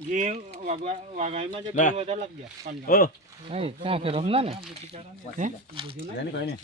જે વાગાઈમાં જે વધારે લાગ ગયા ઓ નહીં ક્યાં કે રમના ને જાની કઈ ને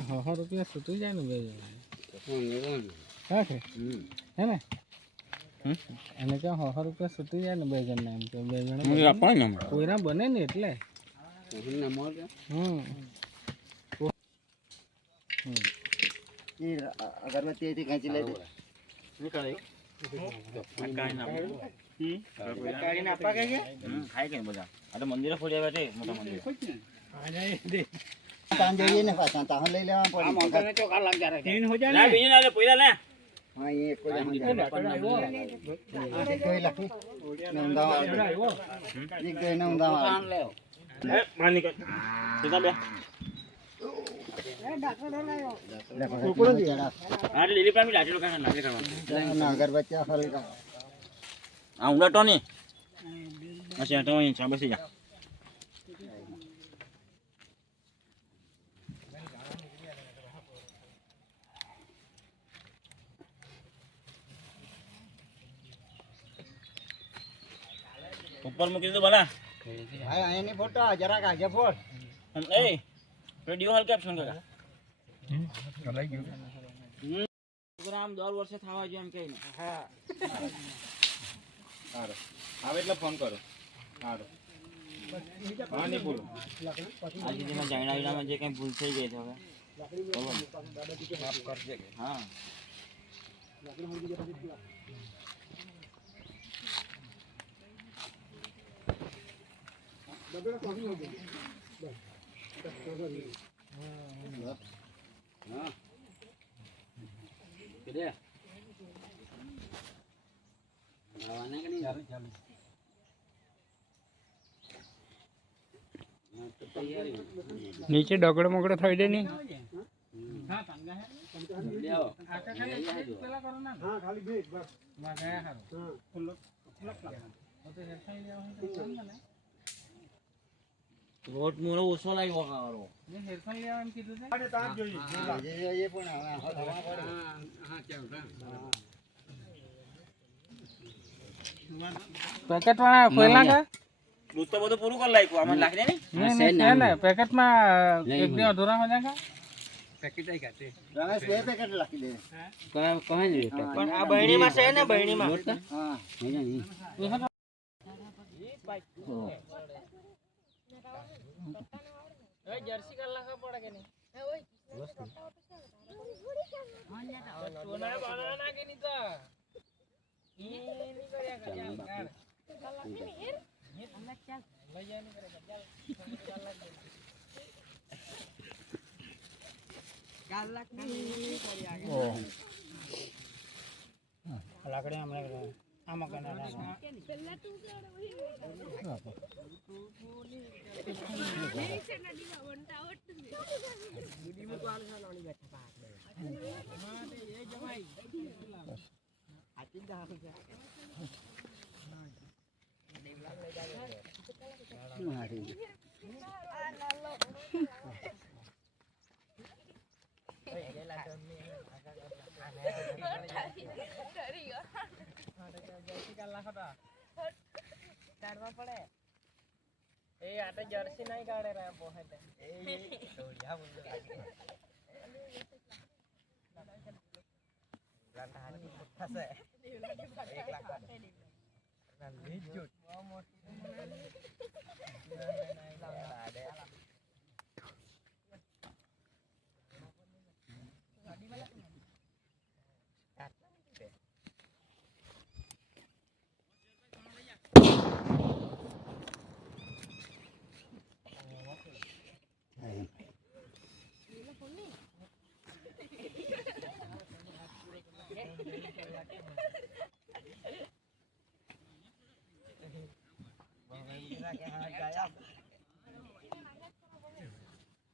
100 રૂપિયા છૂટી જાય ને બે ક્યાં કે હે ને એને ક્યાં 100 રૂપિયા છૂટી જાય ને બે જણને એમ કે બે જણ આપણ ને કોઈના બને ને એટલે અગરબત્તી થી ખેંચી લેજે નીકળે કાઢીને આપવા કે ખાય કે બધા આ તો મંદિરે ફોડી આવ્યા છે મોટા મંદિર તાન જઈએ ને પાછા તાહ લઈ લેવા પડે ને ચોખા લાગ જા રે હો લા બીજું ના લે પોઈલા લે હા એ કોઈ કોઈ લખી નંદાવા એક દે નંદાવા એ માર નીકળ સીધા બે આ લીલી પામી લાટી લો કાના લાગે કરવા અગરબત્તી ફરી આ ઊંડા તો ની અચ્છા તો અહીં છા બસી જા ઉપર મૂકી દો બલા ભાઈ આની ફોટો જરાક આગે ફોટ એ વિડિયો હાલ કેપ્શન કરા પ્રોગ્રામ દર વર્ષે થવા જોઈએ એમ કહીને હા સારું આવે એટલે ફોન કરો સારું હા નહીં બોલો આજે જેમાં જાણ્યામાં જે કંઈ ભૂલ થઈ ગઈ છે હવે માફ કરજે હા નીચે ડગડો મગડો થઈ જાય નહીં રોટ મોરો ઓછો લાગ્યો કારો હેરફોન લેવા એમ કીધું છે એ પણ પેકેટ વાળા ખોઈલા કા દૂધ તો બધું પૂરું કરી નાખ્યું આમાં લાખી દે નહીં ને પેકેટમાં એક બે અધૂરા હો જાયગા રમેશ બે પેકેટ લખી દે પણ આ બહેણીમાં છે ને બહેણીમાં હા જર્સી કર લાખા પડે કે નહીં હે ઓય સોના બનાના કે નહીં તો ઈ ની કર્યા કર ચાલ લઈ જાય ને કરે ચાલ લાખ ની કર્યા ઓ લાકડી હમણાં આમાં કના પેલા તું કાઢવા પડે એ આટે જર્સી નહીં કાઢે રે પોહે તે એ છોડિયા બોલ લાગે ગાંડા હાની થશે 1 લાખ ના લીજો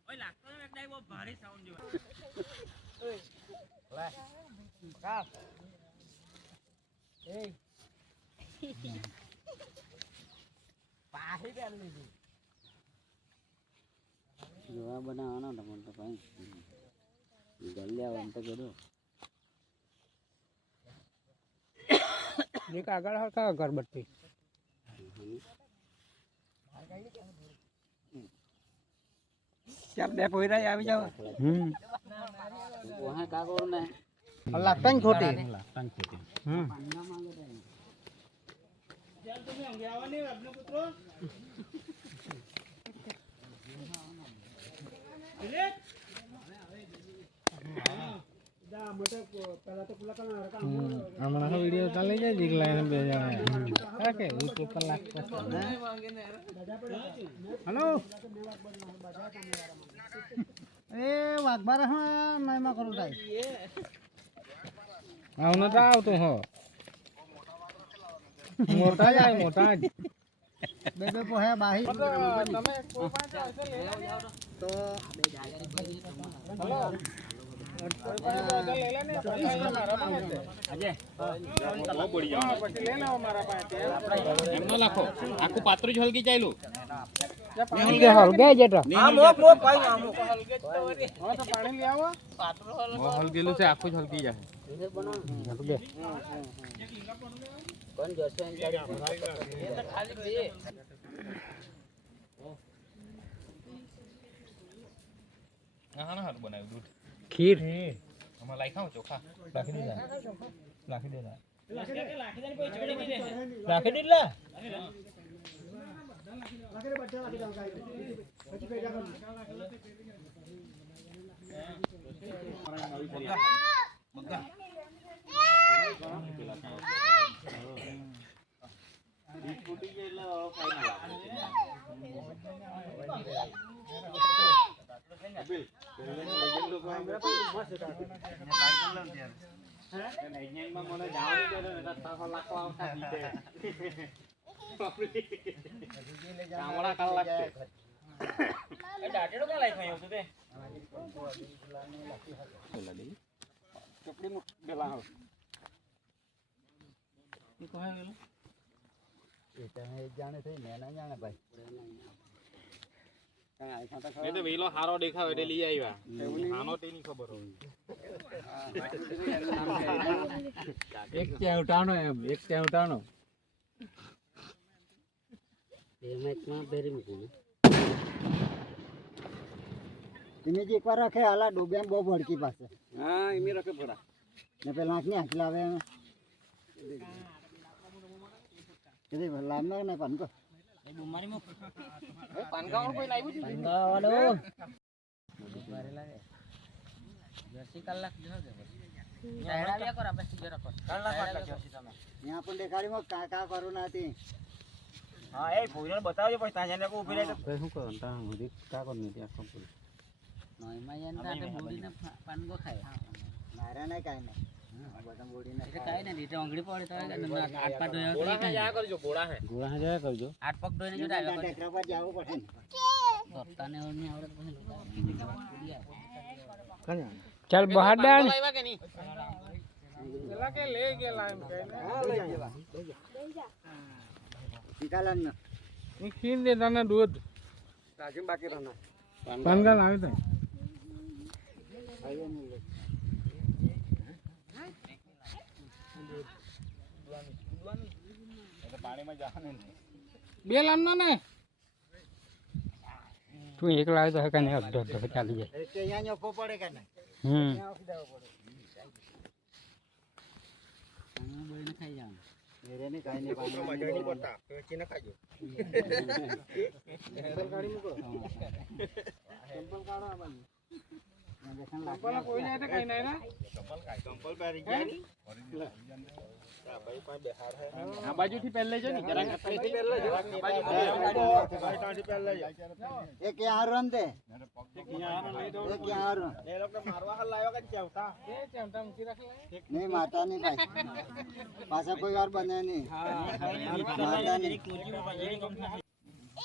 ઓય લાગતો ને એકદમ બહુ ભારે સાઉન્ડ જેવો ઓય લે કા એ પાહી બેલ લીધી જોવા બનાવવાનો તમને તો ભાઈ જલ્દી આવો એમ તો કીધું એક આગળ હરકા અગરબત્તી બે પોઈરા આવી જાવ વહાં કા કરું ને લાગતા ને ખોટી ચાલ તમે અંગે આવવાની આજનો પુત્રો હમણાં વિડીયો ચાલી જાય જીગ લાઈને બે જણા કે યુટ્યુબ પર લાગતો હેલો એ વાઘબારા હા નાઈમાં કરું થાય આવું નતો આવતું હો મોટા જાય મોટા જ બે પોહ્યા બાહી તો એમનો લાખો આખું પાત્રું જ હલકી ચાલ્યું હલગે જેટો હલગેલું છે આખું જ હલકી જાય બનાવ્યું દૂધ ખીર આમાં લાઈ ખાવ ચોખા રાખી દીધા જાણે થઈ મેં ના જાણે ભાઈ એ તો વેલો હારો દેખાવ એટલે લઈ આવ્યા આનો તેની ખબર હોય એક ચેવટાનો એમ એક ચેવટાનો તમે જે એકવાર રાખે હાલા ડોબ્યા બહુ ભડકી પાસે હા એમી રખે ભરા ને પેલા આંખની આંખ લાવે એમ કીધી લાવનાર ને પાનકો यहाँ पण देखाડી માં કા કરું નાતી હા એ ભોજન બતાવજો પછી ત્યાં જઈને ઊભી રહે તો શું કરો તા સુધી કા કર નથી આખો નોઈમાં જઈને તાતે બોડીને પાનકો ખાય મારા ને કાઈ નહીં બટન બોડીને કાઈ નહીં લીટે ઓંગળી પડે તો આઠ પાટ ધોયા ગોળા હે જાયા કરજો ગોળા હે કરજો આઠ પગ ધોઈને જો ડાયો ટેકરા પર જાવું પડે તોતાને ઓની આવડત પછી ચાલ બહાર ડાન લાવ્યા કે નહીં પેલા કે લે ગયેલા એમ કહીને હા લઈ જવા નિકાલન ન ખીર દે તને દૂધ રાજુ બાકી રહના પાનગા લાવે તો આયો નહીં તો પાણીમાં જવાનું ને બે લામનો ને તું એક લાવે તો હે ને અડધો અડધો ચાલી જાય કે અહીંયા નફો પડે કે નહીં અહીંયા ઓફ દેવો પડે આના બોઈને ખાઈ જવાનું મેરે ને કાઈ નહીં પાણી મજાની પડતા વેચીને ખાજો સેમ્પલ કાઢી મૂકો સેમ્પલ કાઢો આ બાજુ સંપલ કોઈ નહીં તો કઈ નહીં ને ચંપલ પહેરી ગયા આ બાજુથી પહેલે જો ને જરાક પહેલેથી પહેલે જો આ બાજુથી પહેલે એક યાર રન દે એક યાર એ લોકો મારવા હાલ લાવ્યો કે ચવતા એ ચમટા મૂકી રાખે નહીં માતા નહીં ભાઈ પાછા કોઈ વાર બને નહીં માતા નહીં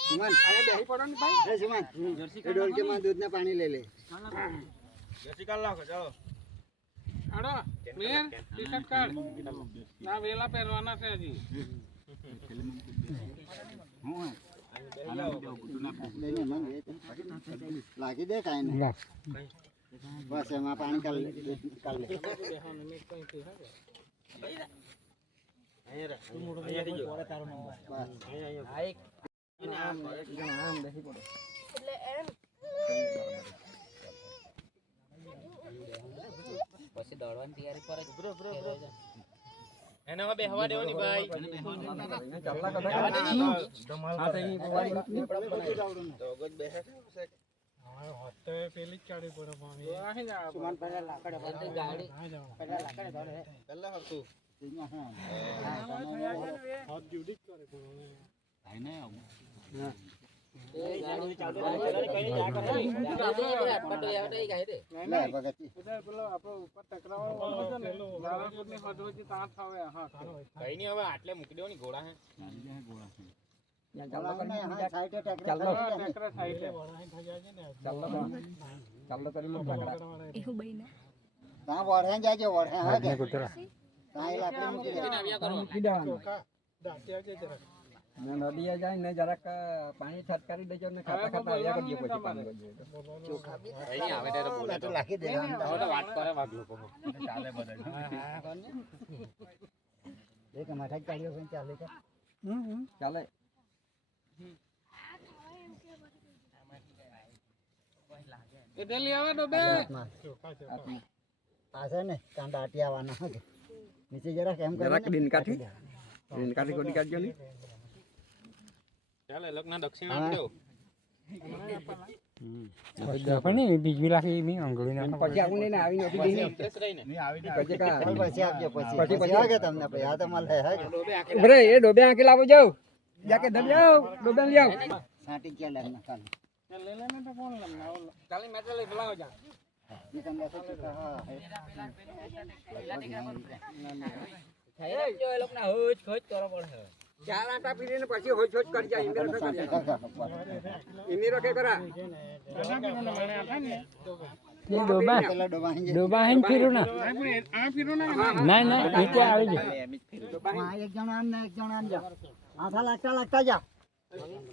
સુમન બેહી પડો ને ભાઈ એ સુમન એ ડોલકીમાં દૂધ ને પાણી લઈ લે જર્સી કાઢ નાખો ચાલો આડો મેર ટી-શર્ટ કાઢ ના વેલા પહેરવાના છે હજી લાગી દે કાંઈ નહીં બસ એમાં પાણી કાઢ લે અહીંયાથી જો તારો નંબર આ એક એટલે એમ પછી દોડવાની તૈયારી કરે એને હવે બેહવા દેવાની ભાઈ પેલી જ કાઢી પડે પાણી હાથ જુડી જ કરે કઈ નહીં હવે આટલે મૂકી દેવાની ઘોડા હે નદીએ જાય ને જરાક પાણી છટકારી દેજો ને ખાતા ખાતા આવ્યા કરજો પછી પાણી કરજો કઈ નહીં આવે ત્યારે બોલે તો લાખી દે હવે તો વાત કરે વાગ લોકો ચાલે બધા એક માથા જ કાઢ્યો છે ચાલે કે ચાલે કેટલી આવે તો બે પાસે ને કાંડા આટિયાવાના હે નીચે જરાક એમ જરાક દિનકાઠી કોડી કાઢજો ને ચાલે લગ્ન દક્ષિણ આપજો બીજી લાખી મી અંગળી ના પછી આવું ને આવી નથી દીની ઇન્ટરેસ્ટ રહીને પછી આપજો પછી આગે તમને પછી આ તો માલ હે ઉભરે એ ડોબે આંકી લાવો જાવ જાકે દબ જાવ ડોબે લઈ આવ સાટી કે લેના કાલ લે લે તો કોણ લમ ચાલે મેં તો લઈ બોલાવો જા ये તમને તો હા ખાઈ રાખજો એ લોકોને હોજ ખોજ કરો પડે ચાર આટા પીને પછી હોજ હોજ કરી જાય ઇમેરો કરી જાય ઇમેરો કે કરા એ ડોબા ડોબા હેન ફીરો ના આ ફીરો ના ના ના નીચે આવી જાય હા એક જણ આમ ને એક જણ આમ જા આથા લાગતા જા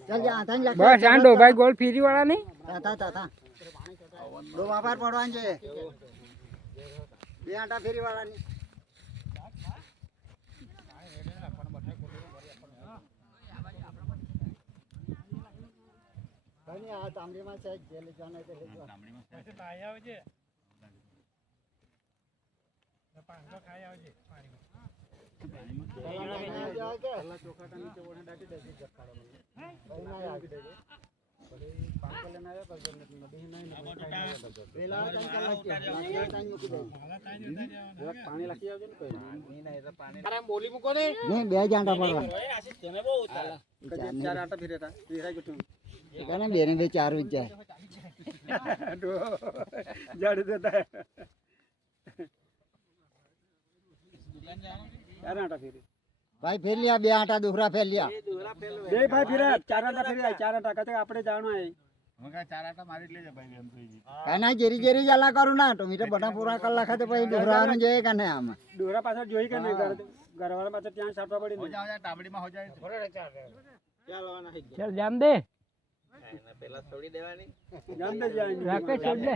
ચાલ જા આથા લાગતા બસ આ ડોબા ગોળ ફીરી વાળા નહીં તા ડોબા પર પડવાનું છે બે આટા ફેરી વાળાની કઈ આ તાંબડીમાં છે જે લઈ જવાના તે લઈ જવાના ખાઈ આવજે પાંચો ખાઈ આવજે પાણીમાં ચોખાટા નીચે ઓઢા ડાકી દેજે પાણી લાખી આવજે ને બોલી મૂકો ને બે જાંડા પડવા ચાર આટા ફેરેતા ફેરાઈ ગયું એને બે ને બે ચાર જ જાય જડ દેતા ચાર આટા ફેરી ભાઈ ફેર લિયા બે આટા દુહરા ફેર લિયા બે ભાઈ ફેર્યા ચાર આટા ફેરી ચાર આટા કતે આપણે જાણો આય કાઈ ના જેરી જેરી જાલા કરું ના તો મીઠા બટા પૂરા કલાક ખાતે પછી દુહરાવાનું જોઈએ કે નહીં આમાં ડોરા પાછળ જોઈ કે નહીં ઘરવાળા પાછળ ત્યાં સાટવા પડી ચાલ જામ દે પેલા છોડી દેવાની જામ દે રાકેશ છોડ દે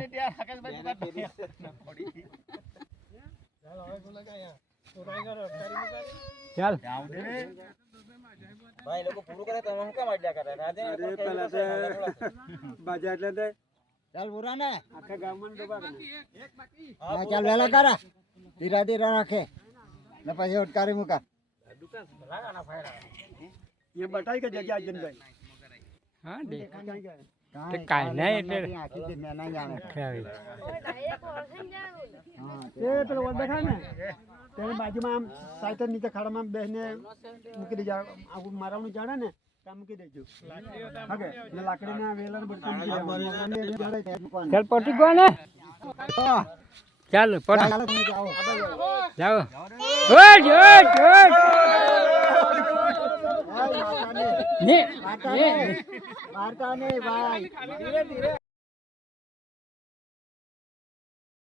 ચાલ ભાઈ લોકો પૂરું કરે તમે શું કામ અડ્યા કરે રાધે પેલા તે બાજા એટલે તે ચાલ પૂરા ને આખા ગામમાં ડોબા હા ચાલ વેલા કરા ધીરા ધીરા રાખે ને પછી ઉટકારી મૂકા ये बताई के जगह अजनભાઈ હા દેખા કાઈ ગયા તે કાઈ નહીં એટલે આખી દિન ના જાણે ખાવી એ પેલો વડ દેખાય ને તેની બાજુમાં આમ સાઈટર નીચે ખાડામાં બેસને મૂકી દેજો આવું મારવાનું જાડે ને ત્યાં મૂકી દેજો ઓકે ને લાકડીના વેલાને બધું મૂકી દેવાનું ચાલ પટી ગયો ને ચાલ પટી જાઓ ઓય ઓય ઓય મારતા ને ભાઈ ધીરે ધીરે